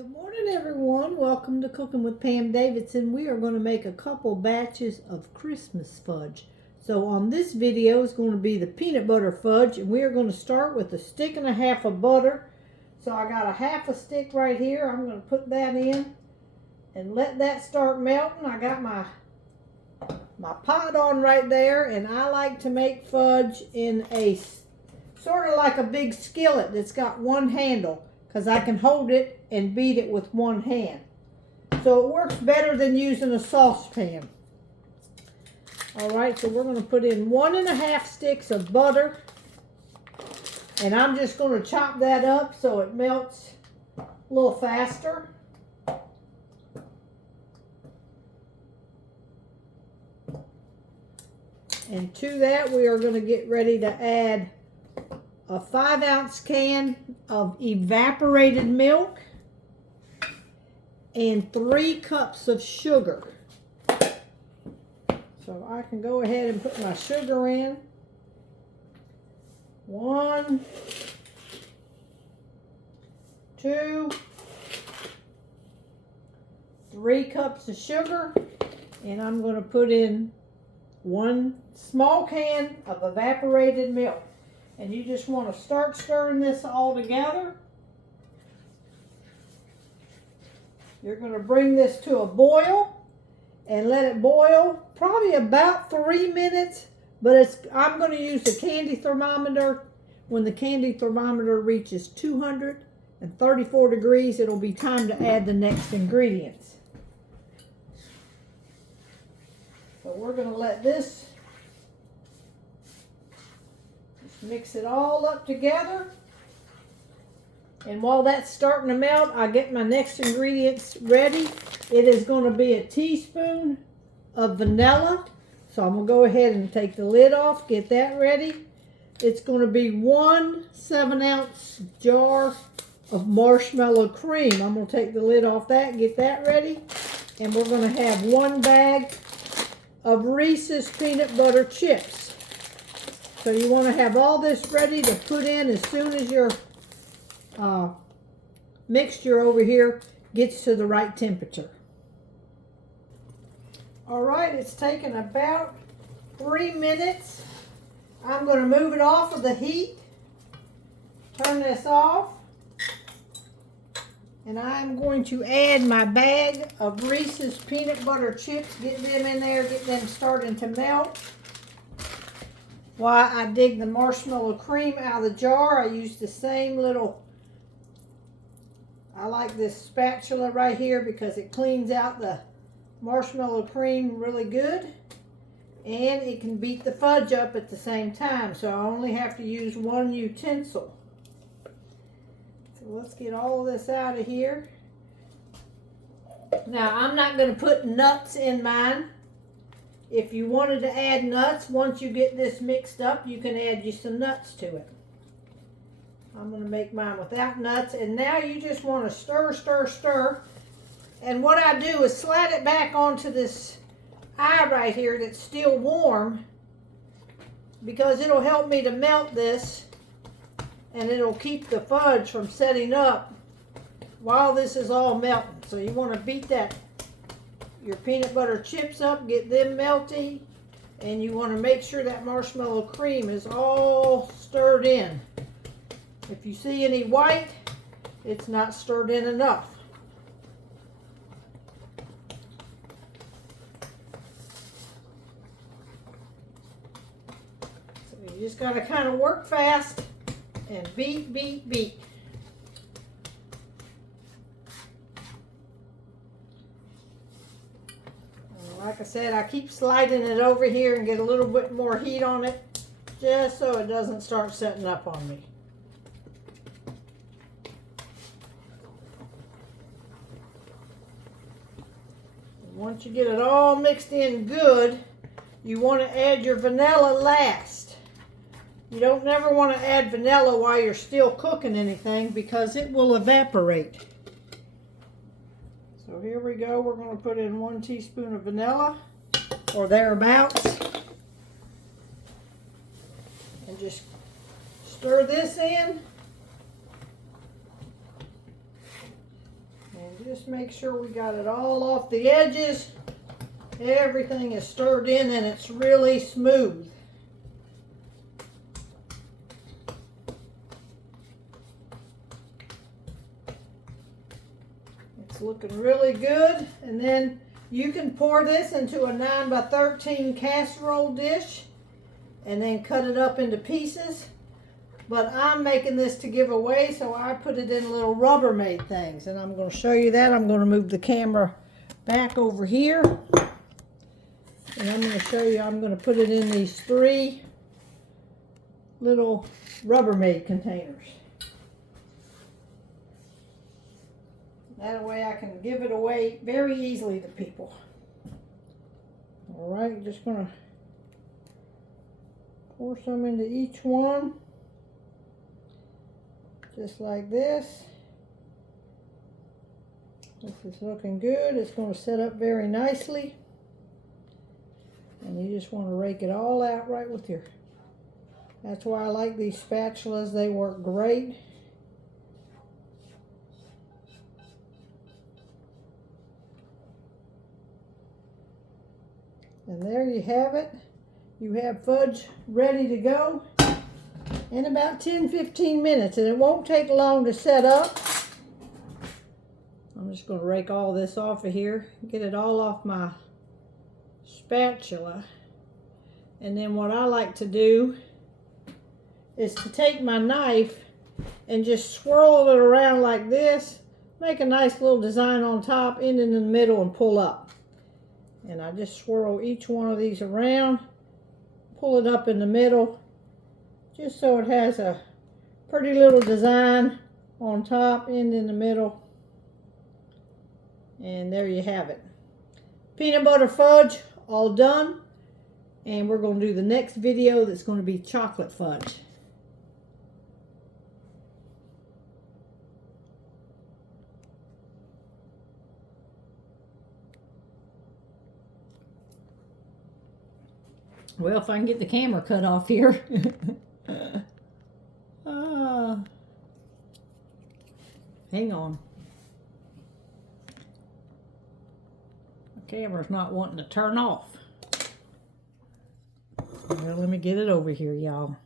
Good morning, everyone. Welcome to Cooking with Pam Davidson. We are going to make a couple batches of Christmas fudge. So on this video is going to be the peanut butter fudge, and we are going to start with 1.5 sticks of butter. So I got a half a stick right here. I'm going to put that in and let that start melting. I got my pot on right there, and I like to make fudge in a sort of like a big skillet that's got one handle, because I can hold it and beat it with one hand. So it works better than using a saucepan. Alright, so we're going to put in 1.5 sticks of butter. And I'm just going to chop that up so it melts a little faster. And to that we are going to get ready to add a 5-ounce can of evaporated milk and 3 cups of sugar. So I can go ahead and put my sugar in. 1, 2, 3 cups of sugar, and I'm going to put in 1 small can of evaporated milk. And you just want to start stirring this all together. You're going to bring this to a boil and let it boil probably about 3 minutes. But I'm going to use the candy thermometer. When the candy thermometer reaches 234 degrees, it'll be time to add the next ingredients. So we're going to let this mix it all up together. And while that's starting to melt, I get my next ingredients ready. It is going to be a teaspoon of vanilla. So I'm going to go ahead and take the lid off, get that ready. It's going to be 1 7-ounce jar of marshmallow cream. I'm going to take the lid off that, get that ready. And we're going to have 1 bag of Reese's peanut butter chips. So you want to have all this ready to put in as soon as your mixture over here gets to the right temperature. All right, it's taken about 3 minutes. I'm going to move it off of the heat. Turn this off. And I'm going to add my bag of Reese's peanut butter chips. Get them in there, get them starting to melt. While I dig the marshmallow cream out of the jar, I use the same little, I like this spatula right here because it cleans out the marshmallow cream really good. And it can beat the fudge up at the same time, so I only have to use 1 utensil. So let's get all this out of here. Now I'm not going to put nuts in mine. If you wanted to add nuts, once you get this mixed up, you can add you some nuts to it. I'm going to make mine without nuts. And now you just want to stir, stir, stir. And what I do is slide it back onto this eye right here that's still warm, because it'll help me to melt this, and it'll keep the fudge from setting up while this is all melting. So you want to beat your peanut butter chips up, get them melty, and you want to make sure that marshmallow cream is all stirred in. If you see any white, it's not stirred in enough. So you just got to kind of work fast and beat, beat, beat. Like I said, I keep sliding it over here and get a little bit more heat on it, just so it doesn't start setting up on me. Once you get it all mixed in good, you want to add your vanilla last. You don't never want to add vanilla while you're still cooking anything, because it will evaporate. So here we go. We're going to put in 1 teaspoon of vanilla, or thereabouts. And just stir this in. Just make sure we got it all off the edges. Everything is stirred in and it's really smooth. It's looking really good. And then you can pour this into a 9 by 13 casserole dish and then cut it up into pieces. But I'm making this to give away, so I put it in little Rubbermaid things. And I'm going to show you that. I'm going to move the camera back over here. And I'm going to show you, I'm going to put it in these 3 little Rubbermaid containers. That way I can give it away very easily to people. All right, just going to pour some into each one. Just like this. This is looking good. It's going to set up very nicely. And you just want to rake it all out right with your... That's why I like these spatulas. They work great. And there you have it. You have fudge ready to go in about 10-15 minutes, and it won't take long to set up. I'm just going to rake all this off of here, get it all off my spatula. And then what I like to do is to take my knife and just swirl it around like this, make a nice little design on top, end in the middle, and pull up. And I just swirl each one of these around, pull it up in the middle, just so it has a pretty little design on top, end in the middle. And there you have it. Peanut butter fudge, all done. And we're going to do the next video that's going to be chocolate fudge. Well, if I can get the camera cut off here. Hang on. The camera's not wanting to turn off. Well, let me get it over here, y'all.